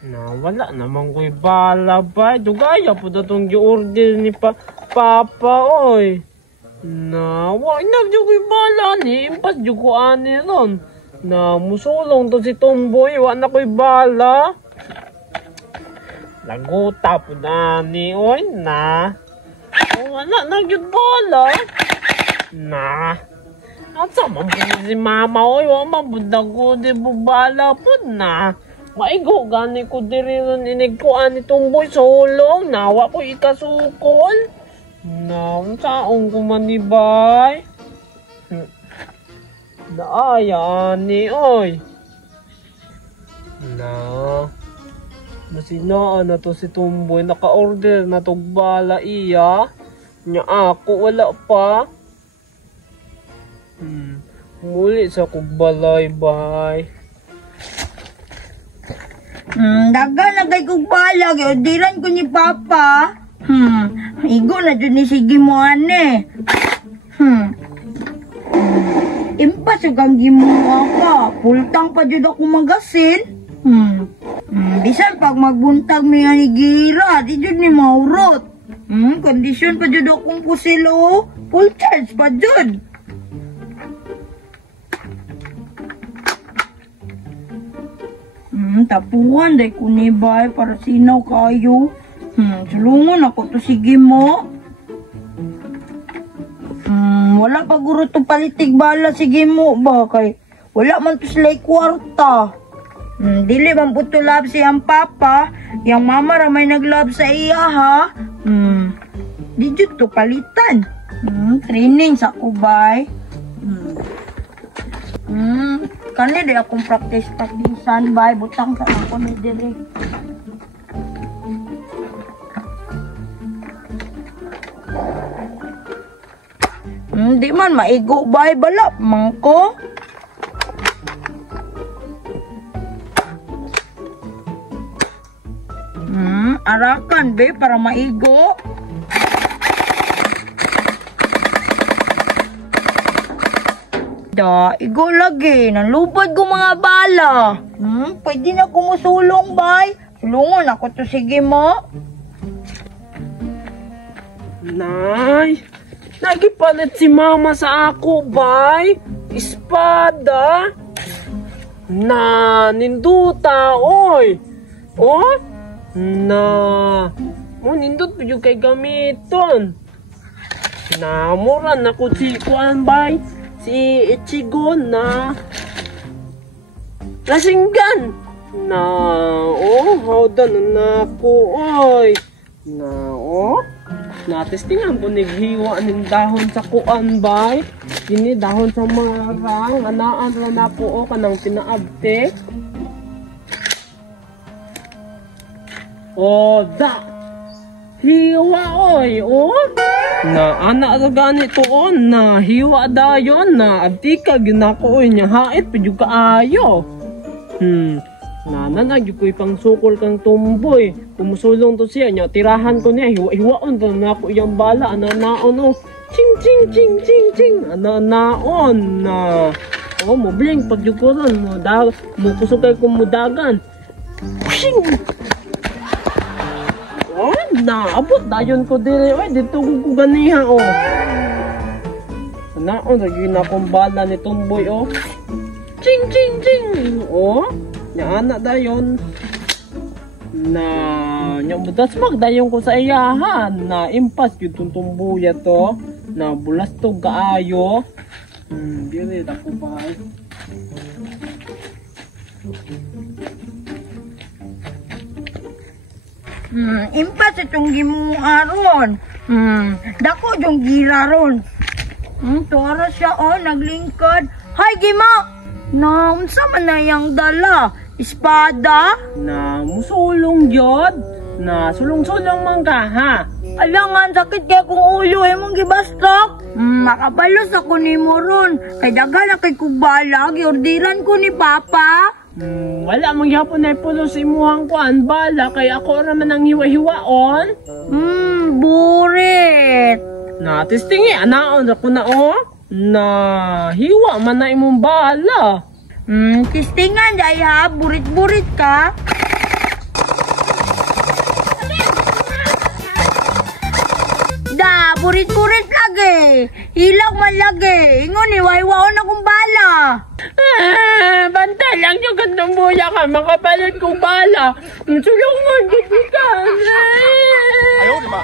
Na wala naman ko'y bala ba. Dugaya po na itong gi-order ni Papa oy. Na wala na ko'y bala ni. Impas dyan ko ani ron. Na musulong to si Tomboy. Wala na ko'y bala. Laguta po na ni oy na. Wala na yung bala. Na. At sama po si Mama oy. Wala mabuda ko di bubala po na. Maigo gani ko diri ron inigkuan ni Tomboy sa hulong. Nawa ko ikasukol. Na, saong ko manibay. Naaya ni oy. Na. Masinaan na to si Tomboy. Naka-order na to bala iya. Nya ako wala pa. Muli sa kugbalay bay. Daga na kay kong bala, orderan ko ni Papa. Igo na dyan ni sige mo ane. Impas yung kang gimuha ka. Pultang pa dyan ako magasin. Bisan pag magbuntag mi nga ni Gira, di dyan ni maurot. Kondisyon pa dyan akong pusilo. Full charge pa dyan. Tapuan day ko ni bay para sinaw kayo. Sulungan ako to sige mo. Wala pa guro to palitig bala sige mo ba kay wala man to sila'y kwarta. Dili man po to love si ang Papa. Yang Mama ramay nag-love sa iya ha. Di jud to palitan. Training sa kubay. Kani di akong practice-practicean bay. Butang sa ako ni diri. Di man maigo bay. Balap man ko. Arakan be para maigo. Igo lagi. Nalupad ko mga bala. Pwede na kumusulong, bay. Sulungan ako to, sige mo. Nay, nagipalit si Mama sa ako, bay. Espada. Na, ninduta, oy. Oh? Na, nindut po yung kay gamiton. Na, mura na ko si Kuan, bay. Si Ichigo na lasinggan na hawdan na ko oy na natestingan po naghiwa ng dahon sa kuan bay kini dahon sa marang anaan ra na po kanang pinaabte da hiwa oy na anak sa ganito na hiwa dayon na abdi ka ginako niya hait pwede kaayo. Na nanagyo ko'y pang sukol kang Tomboy. Kumusulong to siya niya tirahan ko niya hiwa-hiwaon to na ako iyang bala ananaon ching ching ching ching ching ananaon na mo blink pag yukuran mo kusukay kumudagan. Pushing! Na abot dayon ko dire oy dito ko ganiha naon lagi na kong bala ni Tomboy ching ching ching nya anak dayon na nya butas magdayon ko sa iyahan na impas yun tong Tomboy to na bulas to kaayo dire ako ba Impas itong gimuha ron. Dako yung gira ron. Tuwara siya naglingkod. Hay gima! Na, unsa man na yung dala? Espada? Na, musulong yod. Na, sulong-sulong man ka, ha? Alangan, sakit kaya kong ulo, mong gibastok. Makabalos ako ni mo ron. Kay daga na kay kubala, giordiran ko ni Papa. Wala mong yapon na ipulo sa imuhang kuan bala kay ako raman ang hiwa-hiwaon. Burit. Na testingi anaon ra ko na na hiwa man na imong bala. Testingan day ha, burit-burit ka. kurit-kurit lagi. Hilang man lagi. Ingon ni, waiwaon akong bala. Bantay lang yung kandumbuya ka, makapalit kong bala. Sulungan, gigitan. Ayaw, di ba?